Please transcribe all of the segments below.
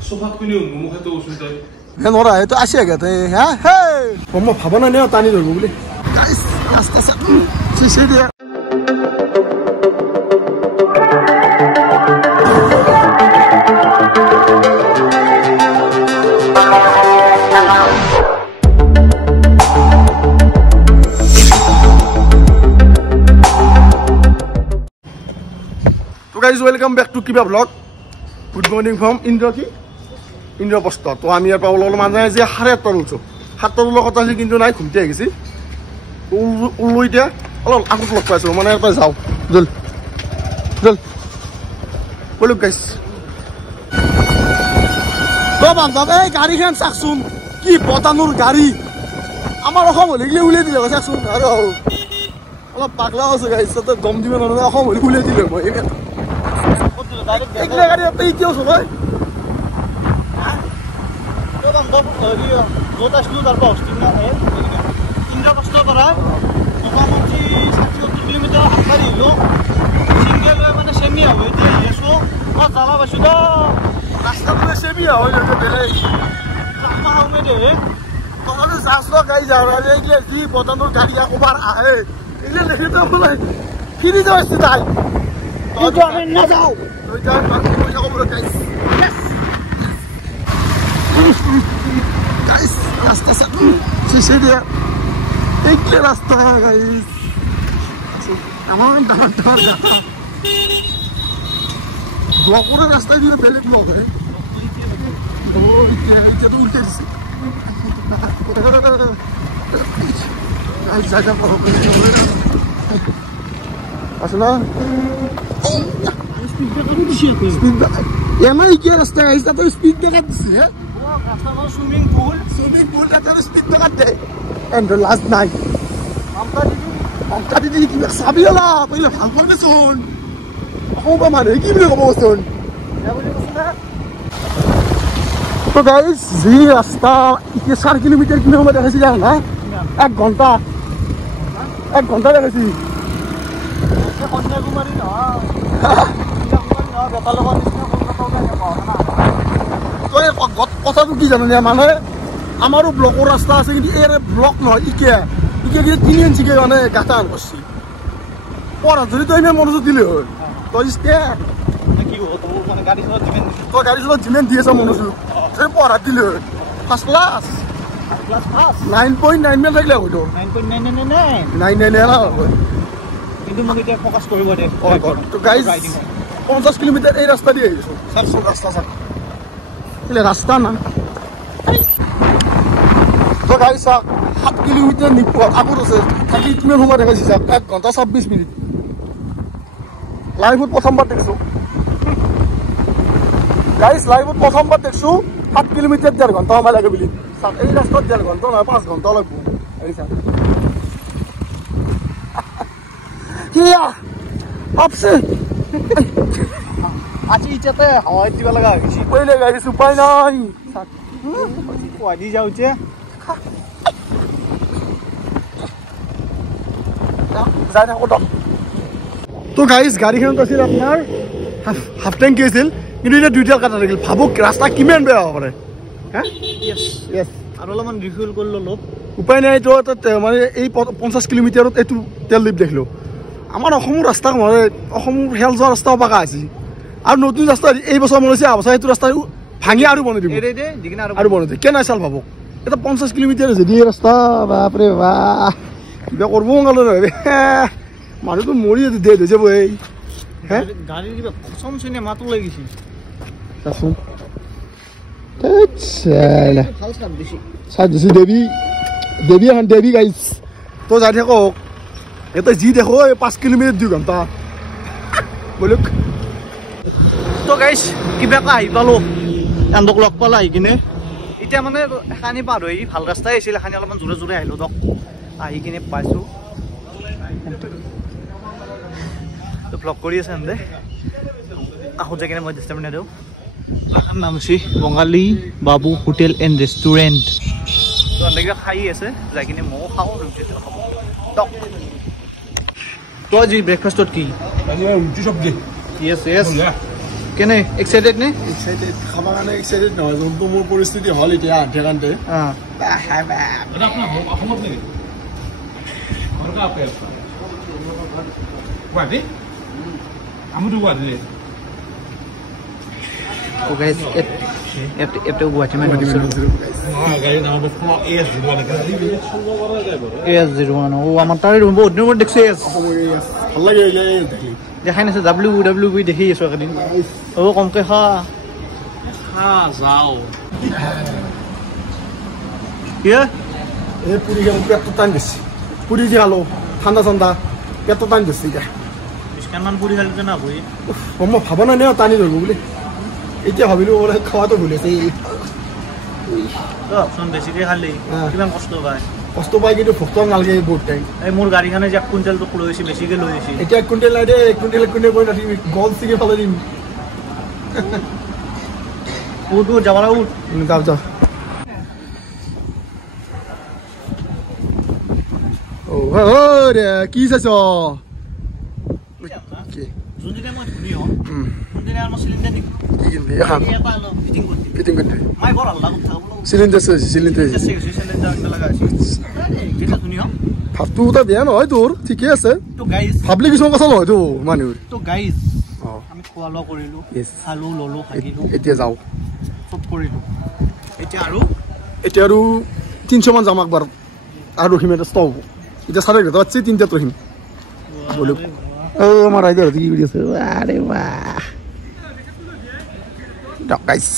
소파 끈이 뭐 했다 오신다. 내 너라 해도 아시야겠다. 야, 헤이. 엄마 밥하나 내가 따니 들고 그래. 가이스, 아스타사. 시시리야. So guys, welcome back to Kiba Vlog. Good morning from Indraposta. So আমি ইয়াৰ পৰা অলপমান যে হাৰেত তলছো হাতৰ লগত আছে কিন্তু নাই ঘুমতে গেছি উল্লু এতিয়া অলপ আগত লগ পাইছো মানে ইয়াৰ পৰা যাও জল জল বলক গাইস তো বান্ধব এই গাড়ীখন চাকচোন কি পতানুৰ গাড়ী আমাৰ অসম হলে গিলে উলিয়াই দিলে চাকচোন আৰু অলপ পাগলা আছে গাইস তো গম দিব নৰে অসম হলে উলিয়াই দিলে মই একলা গাড়ী আপনি ইতিও সবাই তো বান্ধব যত আসলো তারপর অস্টিন না হয় ইন্দ্রপ্রস্থ করা মোটামুটি 60-70 কিলোমিটার হাঁটারি হলো সিঙ্গেল মানে সেমি হবে যে এসো ও জ্বালা বাসু তো রাস্তাগুলো সেমি হয় যে বেলে জামা হবে রে তখন যাসলো গাড়ি যাওয়া এগুলো কি পতানোর গাড়ি একবার আহে এগুলো দেখে তো বলে ফিরে যাচ্ছে তাই তো আমি না যাও ওই যাও পয়সা কম গাইস Guys, রাস্তা শেষে দিয়া এইগুলো রাস্তা গাইস আমার দাঁড়ার গাথা ব্লকের রাস্তায় দিয়ে বেলেগ ব্লক হয় তো উল্টে দিচ্ছে জায়গা আসলে এমন কি রাস্তা গাইস তো স্পিড দেখা দিচ্ছে swimming pool at the speed of the day. And the last night, I'm starting to Sabiola, but you have one soon. Over my give you a motion. So, guys, see a star. If you start kilometer, you know what I see. A gonta. A gonta, I see. কথাটো কি জানে মানে আমাৰো ব্লকৰ ৰাস্তা আছে কিন্তু এই ব্লক নহয় ইকে ইকে 3 ইঞ্চি কে মানে গাটা আন করছি পড়া যদি তো ইমান মনোযোগ দিলে হয় তো ইস্তে কি হতো তোর মানে গাড়ি চলা জিমেন দিয়েছ মনোযোগ সেই পড়া দিলে হয় ফার্স্ট ক্লাস পাস 9.9 মেল লাগলে হতো 9.9 না কিন্তু মই এটা ফোকাস কৰিব দে তো গাইস 50 কিলোমিটার এই রাস্তা দিয়ে আইছো সব রাস্তা সব Ini rasta na. So guys, 7 kilometer nipot. Aku rasa kaki kimen huma dekha sisa 1 ঘন্টা 26 মিনিট. Live প্রথমবার দেখছো. Guys, live প্রথমবার দেখছো 7 কিলোমিটার 1.5 ঘন্টা সময় লাগে বলি. এই রাস্তা 1.5 ঘন্টা না 5 ঘন্টা লাগবে. এইসা. কিয়া আপসে আজি ইটাতে হাওয়া দিবা লাগা গেছি কইলে গাইছ উপায় নাই কই যাওছে যাই না কত তো গাইস গাড়িখন আছিল আপনার হাফ ট্যাঙ্ক আছিল কিন্তু এটা দুইটা কাটা লাগিল ভাবক রাস্তা কিমান বেয়া হ'ব পাৰে হ্যাঁ ইয়েস আৰু অলপমান রিফিল করলো লোক উপায় নাই তো মানে এই 50 কিলোমিটারত এটু তেল লিপ দেখলো আমার অসমৰ ৰাস্তা মানে অসমৰ হেল যোৱা রাস্তা বাকা আছে আর নতুন রাস্তা এই বছর মনে হচ্ছে আবছা এই রাস্তা ভাঙি আর বনে দিব আর বনে দিব কেন চাল ভাবক এটা 50 কিলোমিটার আছে দিয়ে রাস্তা বাপরে বাহ কিবা করবো গেল মানুষ তো মরি দে যাব এই হ্যাঁ গাড়ি কিবা খসম শুনে মাতো লাগিছি চাচোন আচ্ছা দেবী গাইছ তো যাই থাকো এটা যি দেখো 5 কিলোমিটার 2 ঘন্টা বলুক তো গাইস কিবা আহি পালো এন্দক লগ পালা আহি কিনে এতিয়া মানে এখানি পাৰ হৈ ভাল ৰাস্তাই আছিল এখানি অলপমান জোৰে জোৰে আহিলো দক আহি কিনে পাইছো তো ব্লগ কৰি আছে এন্দে আহো যে কিনে মই ডিস্টাৰ্ব নেদেও এখন নাম আছে বঙালী বাবু হোটেল এণ্ড ৰেষ্টুৰেণ্ট তো এনেকৈ খাই আছে যাই কিনে ময়ো খাওঁ ৰুটি খাব দক তো আজি ব্ৰেকফাষ্টত কি আজি ৰুটি চব্জি ইয়েস কেনে এক্সাইটেড নে এক্সাইটেড খাবা কাৰণে এক্সাইটেড নহয় যোনটো মোৰ পৰিস্থিতি হ'ল এতিয়া আধা ঘণ্টা এটা আপোনাৰ অসমত নেকি ঘৰকা আপেল গুৱাহাটী আমিতো গুৱাহাটী ও গাইস এটা গুৱাহাটী মানে গাড়ী নাম তোমাৰ AS01 AS01 ও আমাৰ তাৰে ৰুম বহুত দিনৰ দেখছে ভাল লাগে দেখি দেখাই নাছে WW দেখি আছো এদিন ও কমকে খা যাও কি এই পুৰি গেম পেটটো টান দিছে পুৰি দি খালো ঠাণ্ডা ঠাণ্ডা পেটটো টান দিছে এতিয়া বিস্কানমান পুৰি খালি না বহি মই ভাবা নাই নে টানি ধৰিব বুলি এতিয়া ভাবিলোঁ বোলে খোৱাটো ভুল আছে অপশ্যন বেছিকে খালি কিমান কষ্ট পায় কষ্ট পাই কিন্তু ভোকটো নালাগে বহুত টাইম এই মোৰ গাড়ীখনে যে 1 কুইণ্টেল তোক লৈ আহিছে বেছিকে লৈ আহিছে এতিয়া 1 কুইণ্টেল নাই দে 1 কুইণ্টেল কৰি নাথাকিবি গল চিগে ফালে দিম উঠ যাব না উঠ যাও ও রে কি চাইছ যোনদিনা মই ধুনি হম যোনদিনা মই চিলিণ্ডাৰ নিম কি কিনবি এখন ফিটিং করতে মাই ঘর আল্লাহ থাকবো সিলিন্ডার সিলিন্ডার লাগা আছে যেটা ধুনি হম ভাবটো তা বেয়া নহয় তোৰ ঠিকে আছে তো গাইস ভাবলি কিছুমান কথা নহয় তো মানুহৰ তো গাইস আমি খোৱা লোৱা কৰিলো খালো ললো খাইলো এতিয়া যাও সব কৰিলো এতিয়া আৰু 300 মান যাম একবাৰ আৰু ৰখিম এটা ষ্টপ এতিয়া সাড়ে 11 বাজছে 3টা ৰখিম বলো ও আমার রাইডার কি ভিডিও আছে আরে বাহ গাইস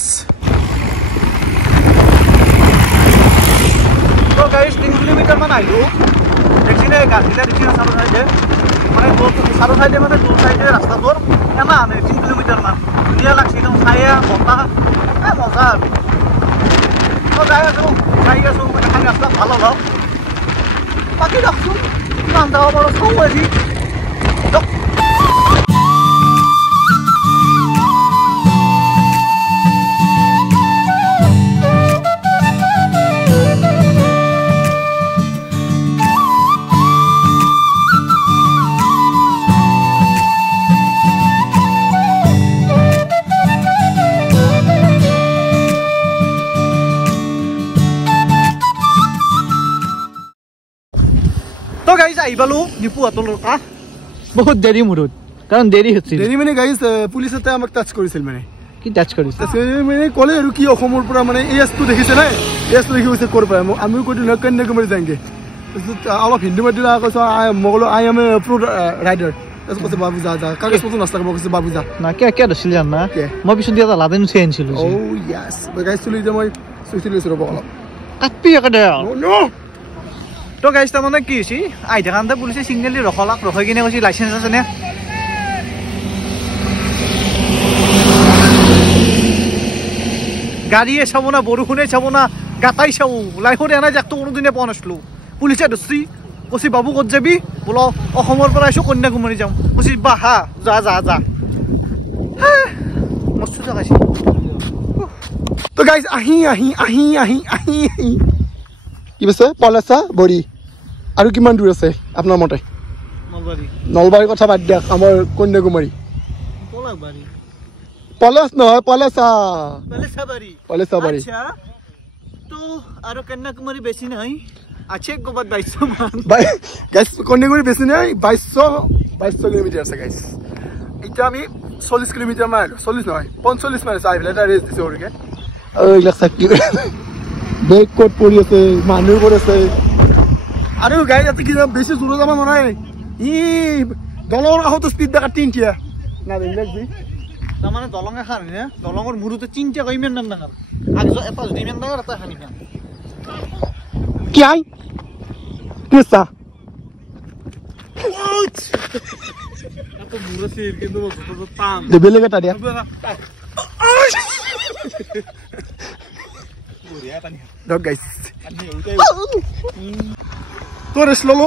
তো গাইস 3 কিলোমিটার মান আইলো দেখছিনে গাড়িটা দেখছিনা সারো সাইডে মানে সারো সাইডে মানে দু সাইডে রাস্তা তোর এনা 3 কিলোমিটার মান দুনিয়া লাগছে একদম ছায়া বতা মজা তো গাইস ছায়া সব মানে রাস্তা ভালো দাও বাকি রাখছো মান দাও বড় সময় তো গাইস আইবালো নিপু আতলৰ কা বহুত দেৰি মুৰুত কাৰণ দেৰি হৈছিল দেৰি মানে গাইস পুলিচতে আমাক টাচ কৰিছিল মানে কি টাচ কৰিছে মানে ক'লে আৰু কি অসমৰ পৰা মানে এছটো দেখিছে নাই এছটো দেখি কৈছে ক'ৰ পৰা আমিও কৈছো ন কন্যাকুমাৰী যাংগে অলপ হিন্দী মাতিলা কৈছো মগলো I am a pro rider তাৰপিছত কৈছে বাবু যা কাগজ পত্ৰ নাস্তা কৰিব কৈছে বাবু যা না কিয় ধৰিছিল জানা মই পিছত দিয়া লাভেন উঠি আনিছিলো ও ইয়াস গাইস চলি এতিয়া মই চুইছিল ৰ'ব অলপ কাটপি একেদে নো তো গাইছ তাৰমানে কি হৈছে আইধা কান্দে পুলিচে সিগনেল দি ৰখাই কিনে কৈছে লাইচেন্স আছে নে গাড়ীয়ে চাব না বৰষুণে চাব না গাতাই চাব লাইফত এনে যাকতো কোনোদিনে পোৱা নাছিলো পুলিচে ধৰছি কৈছে বাবু ক'ত যাবি বোলো অসমৰ পৰা আহিছো কন্যাকুমাৰী যাম কৈছে বাহা যা মস্ত জাগাইছে তো গাইস আহি কি বছে পলাসা বড়ি আৰু কিমান দূৰ আছে আপোনাৰ মতে নলবাৰীৰ কথা বাদ দিয়া আমাৰ কন্যাকুমাৰী পলাস নহয় পলাসাবাৰী আচ্ছা তো আৰু কন্যাকুমাৰী বেছি নাই আছে ক'বাত 2200 মান গাইস কন্যাকুমাৰী বেছি নাই 2200 কিলোমিটাৰ আছে গাইস এতিয়া আমি 40 কিলোমিটাৰ মান 40 নহয় 45 মান আছে আইলে এটা ৰেস দিছে ওৰকে এইবিলাক চাকি বেক কোট পৰি আছে মানুহ পৰি আছে আৰু গাড়ী আছে কি বেছি জোৰ যাব নোৱাৰে ই দলৰ আহতো স্পিড দেখা 3টা না বেলেগ বি তাৰমানে দলং এখন নে দলঙৰ মুৰুতে 3টা কইমেন নাম না আগজ এটা ডিমেন না এটা হানিমেন কি আই কিছা এত মুরসি কিন্তু পাম দে বেলেগ এটা দিয়া Dog guys. তো রেস ললো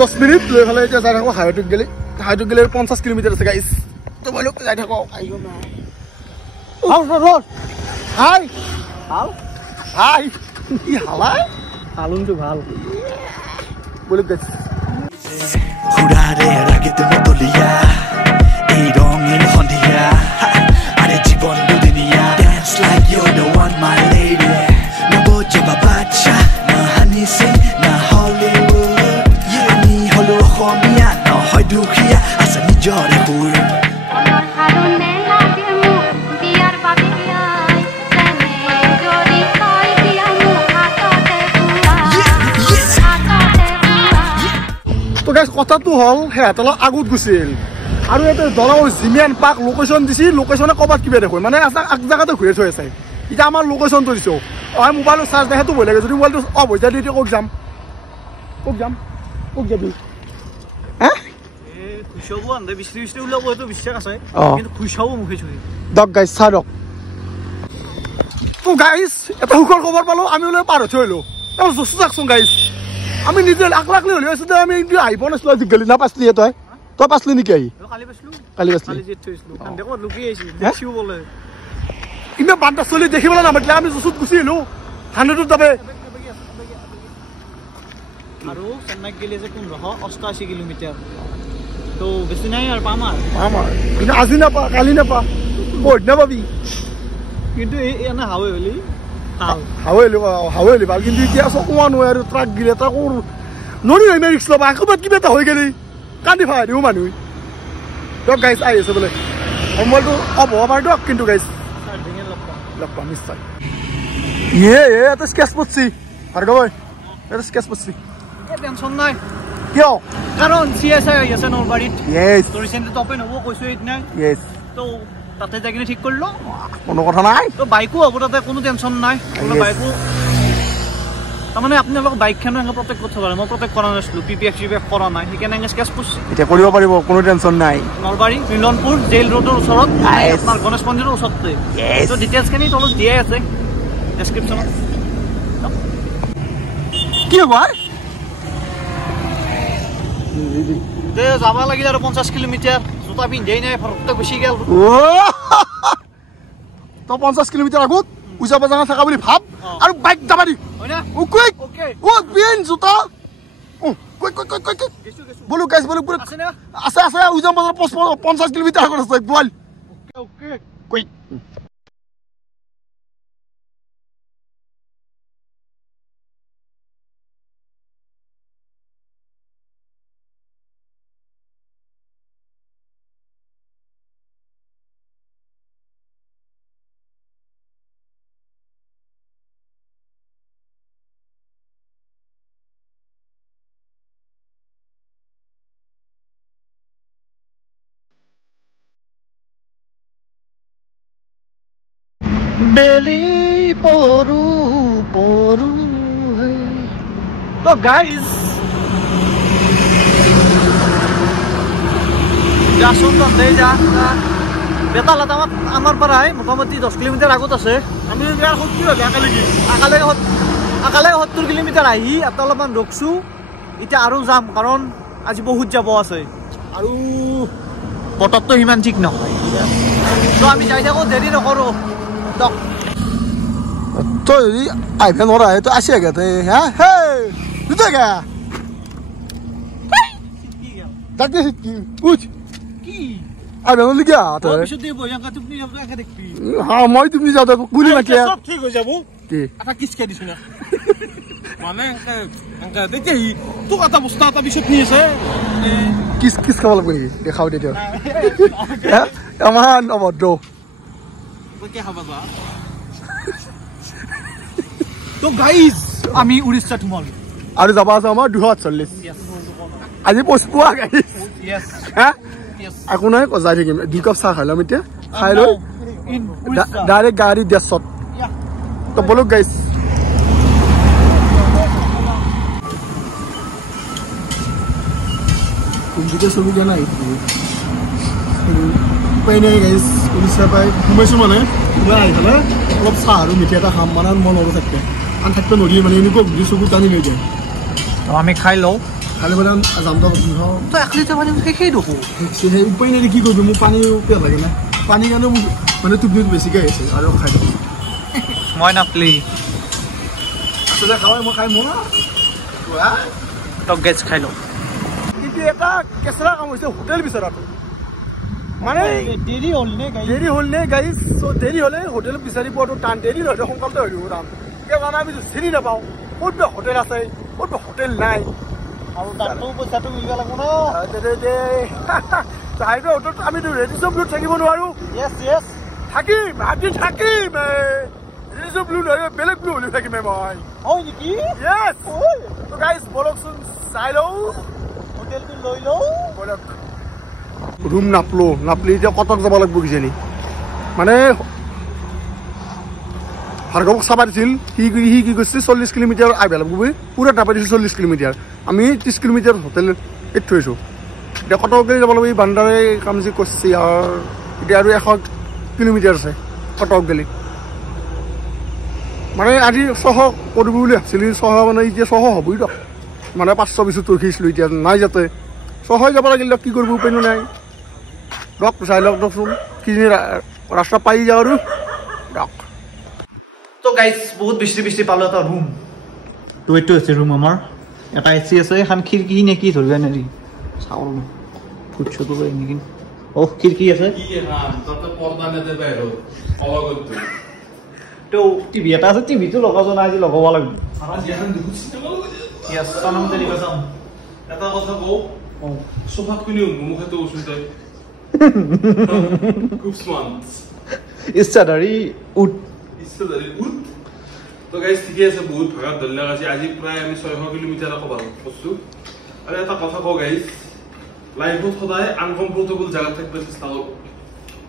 10 মিনিট লৈ ফেলে এতিয়া যাই থাকো হাইটুক গেলে 50 কিলোমিটার আছে গাইস তো বলো যাই থাকো আইও না রোড হাই কি হালা হালুনটো ভাল বলো guys Jurare, ahora que te meto lía, y don en el কথাটো হ'ল সিহঁতৰ আগত গৈছিল আৰু এটা দলৰ জিমিয়ান পাক লোকেশ্যন দিছি লোকেশ্যনে ক'ৰবাত কিবা দেখুৱাই মানে এক জেগাতে ঘূৰি থৈ আছে এতিয়া আমাৰ লোকেশ্যনটো দিছোঁ অঁ মোবাইলৰ চাৰ্জ নাই সেইটো ভয় লাগে যদি মোবাইলটো অফ হৈ যায় তেতিয়া ক'ত যাম ক'ত যাবি হা খুশ হ'ব আন্ধে বিচৰি বিচৰি ওলাব সেইটো বিশ্বাস আছে কিন্তু খুশ হ'ব মুখে চুই দক গাইছ চাই দক তো গাইছ এটা সুখৰ খবৰ পালোঁ আমি ওলাই পাৰ হৈ থৈলোঁ তেওঁ জচু যাকচোন গাইছ আমি নিজে আকলাকলি হ'লে আছোঁ আমি আহিব নাছিলোঁ আজি গেলি নাপাইছিলি তই পাইছিলি নেকি আহি কালি পাইছিলি ইমান বান্ধা চলি দেখিবলৈ নামাতিলে আমি জচুত গুচি আহিলোঁ ঠাণ্ডাটোত যাবে আৰু চেন্নাইত গেলে যে 1588 কিলোমিটাৰ তো বেছি নাই আৰু পাম আৰু কিন্তু আজি নাপা কালি নাপা বহুত নাপাবি কিন্তু এনে হাৱে হ'লি হাৱে ভাল কিন্তু এতিয়া চকোৱা নোৱাৰে আৰু ট্ৰাক গিলে ট্ৰাকো নৰি ইমান ৰিক্স ল'বা ক'ৰবাত কিবা এটা হৈ গেলি কান্দি ভাই দিওঁ মানুহ দিয়ক গাইছ আহি আছে বোলে মোবাইলটো অফ হ'ব পাৰে দিয়ক কিন্তু গাইছ লগ পাম নিশ্চয় এটা স্কেচ পড়ছি আৰু দই এটা স্কেচ পড়ছি টেনশ্যন নাই কিয় কাৰণ CSI হৈ আছে নলবাৰীত ইয়েছ তো ৰিচেণ্টলি তো অপেন হ'ব কৈছোঁ সেইদিনা ইয়েছ তো তাতে যাই কিনে ঠিক কৰিলোঁ কোনো কথা নাই তো বাইকো হ'ব তাতে কোনো টেনশ্যন নাই বাইকো তাৰমানে আপোনালোক বাইকখনো এনেকৈ প্ৰটেক্ট কৰিব পাৰে মই প্ৰটেক্ট কৰা নাছিলোঁ PPF কৰা নাই সেইকাৰণে এনেকৈ স্কেচ কৰিছোঁ এতিয়া কৰিব পাৰিব কোনো টেনশ্যন নাই নলবাৰী মিলনপুৰ জেইল ৰোডৰ ওচৰত আপোনাৰ গণেশ মন্দিৰৰ ওচৰতে তো ডিটেইলছখিনি তলত দিয়াই আছে ডেছক্ৰিপশ্যনত কি হ'ব যাব লাগিল আৰু 50 কিলোমিটাৰ জোতা পিন্ধাই নাই ফৰকতে গুচি গ'ল তো 50 কিলোমিটাৰ আগত উজা বজানা থকা বুলি ভাব আৰু বাইক যাবা দি হয়না কুইক ওকে ও পিন জোতা কুইক বলো গাইছ বলো আছে উজা বজানা 50 কিলোমিটাৰ আগত আছে বল ওকে কুইক বেলি পৰু তো গাইজ যাচোন তহঁতে যা বেতালাত আমাৰ পৰাই মোটামুটি 10 কিলোমিটাৰ আগত আছে আমি আকালে 70 কিলোমিটাৰ আহি এটা অলপমান ৰখছোঁ এতিয়া আৰু যাম কাৰণ আজি বহুত যাব আছে আৰু বতৰটো সিমান ঠিক নহয় তো আমি যাই থাকোঁ দেৰি নকৰোঁ তই যদি আহিব নোৱাৰা তই আছে গেতে হা হে দুটাকে ডাকি কি উঠ কি আহিব নলগীয়া তই হা মই তুমি যাওঁ গুলি নাকি সব ঠিক হৈ যাব কি এটা কিসকে দিছ না মানে এনেকা দেখি তোক এটা বস্তা এটা পিছত নি আছে কিস খাব লাগব নেকি দেখাও তেতিয়া আমাৰ অভদ্ৰ কে খাবা যা তো গাইজ আমি উৰিষ্যাত সোমালো আৰু যাবা আছে আমাৰ 240 আজি পচপুৱা গাইজ হা একো নাই যাই থাকিম 2 কাপ চাহ খাই ল'ম এতিয়া খাই লৈ ডাইৰেক্ট গাড়ী 150 তো বলক গাইজ কোনদিকে চলি গা নাই উপায় নাই গাইজ উৰিষ্যা পাই সোমাইছোঁ মানে ওলাই আহি পেলাই অলপ চাহ আৰু মিঠাই এটা খাম মানে মন হ'ব থাকে আন থাকিব নদী মানে এনেকুৱা ঘূৰি চকু টানি লৈ যায় তো আমি খাই লওঁ খালি মানে যাম তো 1 লিটাৰ পানী শেষেই দেখোঁ সেই উপায় নাই কি কৰিবি মোৰ পানীও পেট লাগে না পানী কাৰণে মোক মানে টোপনিটো বেছিকৈ আহিছে আৰু খাই দিওঁ মই নাপলি আচলতে খাওয়াই মই খাই মোৰ তো গেছ খাই লওঁ কিন্তু এটা কেঁচৰা কাম হৈছে হোটেল বিচৰাটো মানে দেৰি হ'ল নে গাইজ দেৰি হ'লে হোটেল বিচাৰি পোৱাটো টান দেৰি হ'লে সোনকালতে হৈ দিব টান কিয় কাৰণে আমি চিনি নাপাওঁ ক'ত বা হোটেল আছে ক'ত বা হোটেল নাই আৰু তাতো পইচাটো মিলিব লাগিব ন চাইডৰ হোটেলটো আমিতো ৰেডিছ' ব্লুত থাকিব নোৱাৰোঁ য়েছ থাকিম আজি থাকিম ৰেডিছ' ব্লু নহয় বেলেগ ব্লু হ'লেও থাকিম মই হয় নেকি য়েছ গাইজ বলকচোন চাই লওঁ হোটেলটো লৈ লওঁ ৰুম নাপলি এতিয়া কটক যাব লাগিব কিজানি মানে ভাৰ্গৱক চাবা দিছিল সি কি কৈছে 40 কিলোমিটাৰ আহিব লাগিব পুৰা নাপাই দিছিল 40 কিলোমিটাৰ আমি 30 কিলোমিটাৰ হোটেল এৰি থৈছোঁ এতিয়া কটক গেলি যাব লাগিব এই বান্দাৰে কাম যে কৰিছে আৰু এতিয়া আৰু 100 কিলোমিটাৰ আছে কটক গেলি মানে আজি 100 কৰিব বুলি ভাবিছিলোঁ 100 মানে এতিয়া 100 হ'বই দিয়ক মানে 520 ৰখিছিলোঁ এতিয়া নাই যাতে 100 যাব লাগিল কি কৰিব উপায়নো নাই ৰক চাই লওক দেখোন কি ৰাস্তা পাই যাওঁ আৰু ৰক তো গাইজ বহুত বৃষ্টি পালোঁ এটা ৰুম তো এইটো আছে ৰুম আমাৰ এটা এচি আছে এখন খিৰিকী নে কি ধৰিব নেকি চাউল ফুটছটো নেকি অ' খিৰিকী আছে তো টিভি এটা আছে টিভিটো লগাব নাই আজি লগাব লাগিব এটা কথা কওঁ সোফাত কোনে মুখেতো ওচৰতে খুব স্মাৰ্ট ইচ্ছাধাৰী উঠ তো গাইজ ঠিকে আছে বহুত ভাগত ধন্যবাদ আছে আজি প্ৰায় আমি 600 কিলোমিটাৰ কভাৰ কৰিছোঁ আৰু এটা কথা কওঁ গাইজ লাইফত সদায় আনকমফৰ্টেবল জেগাত থাকিব চেষ্টা কৰোঁ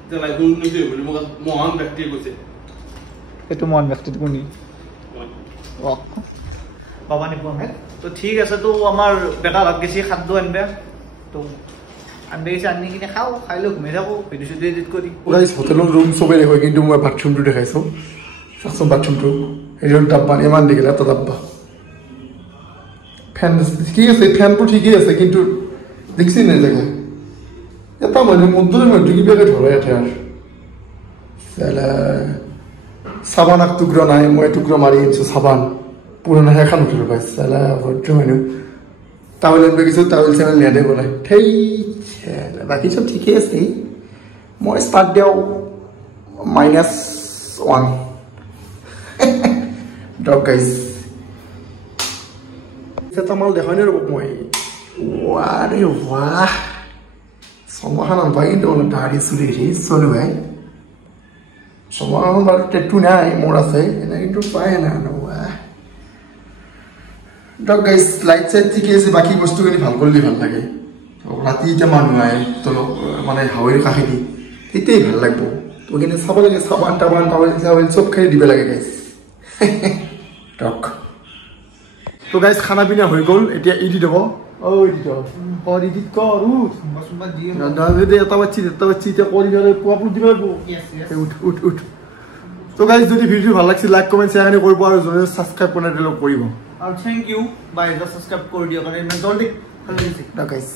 এতিয়া লাইফৰ উন্নতি বুলি মোক মহান ব্যক্তিয়ে কৈছে এইটো মহান ব্যক্তিটো কোনি বাবা নিপনে তো ঠিক আছে তো আমাৰ বেটা ভাগ গেছি খাদ্য আনবে তো আনবে গেছি আনি কিনে খাওঁ খাই লৈ ঘুমাই থাকোঁ ভিডিঅ' চিডিঅ' এডিট কৰি হোটেলৰ ৰুম চবেই দেখুৱাই কিন্তু মই বাথৰুমটো দেখাইছোঁ চাওকচোন বাথৰুমটো হেৰিৰ ডাব্বা ইমান দেখিলে এটা ডাব্বা ফেন ঠিক আছে ফেনটো ঠিকেই আছে কিন্তু দেখিছি নাই জেগা এটা মানুহ মধ্যে কিবাকে ধৰে ইয়াতে আৰু চাবান এক টুকুৰা নাই মই টুকুৰা মাৰি আনিছোঁ চাবান পুৰণা সেইখন উঠিলোঁ পাই চালা ভদ্ৰ মানুহ টাৱেল আনিব গৈছোঁ টাৱেল চাৱেল নিয়াদে বনাই সেই বাকী চব ঠিকেই আছে মই ষ্টাৰ্ট দিওঁ -1 ডগ গাইজ এটা মাল দেখাই নাই ৰ'ব মই ৱাৰে ৱাহ ছমাহখন আনবা কিন্তু দাঢ়ি চুলি চলো ভাই ছমাহখন বাৰু টেটু নাই মোৰ আছে এনে কিন্তু পায় না ৱাহ ডগ গাইজ লাইট চাইট ঠিকে আছে বাকী বস্তুখিনি ভাল কৰিলে ভাল লাগে ৰাতি এতিয়া মানুহ আহে তলক মানে হাৱৈৰ কাষেদি তেতিয়াই ভাল লাগিব তো কিন্তু চাব লাগে চাবান টাবান টাৱেল চাৱেল চবখিনি দিব লাগে গাইজ তো গাইজ খানা পিনা হৈ গ'ল এতিয়া ইডিট হ'ব ইডিট কৰ এটা বাচ্ছি এতিয়া কৰি পুৱাপুৰ দিব লাগিব উঠ তো গাইজ যদি ভিডিঅ' ভাল লাগিছে লাইক কমেণ্ট শ্বেয়াৰ কৰিব আৰু যোনে ছাবস্ক্ৰাইব কৰা নাই কৰিব আৰু থেংক ইউ বাই ছাবস্ক্ৰাইব কৰি দিয়ক কাৰণে ইমান জলদি ভাল লাগিছে গাইজ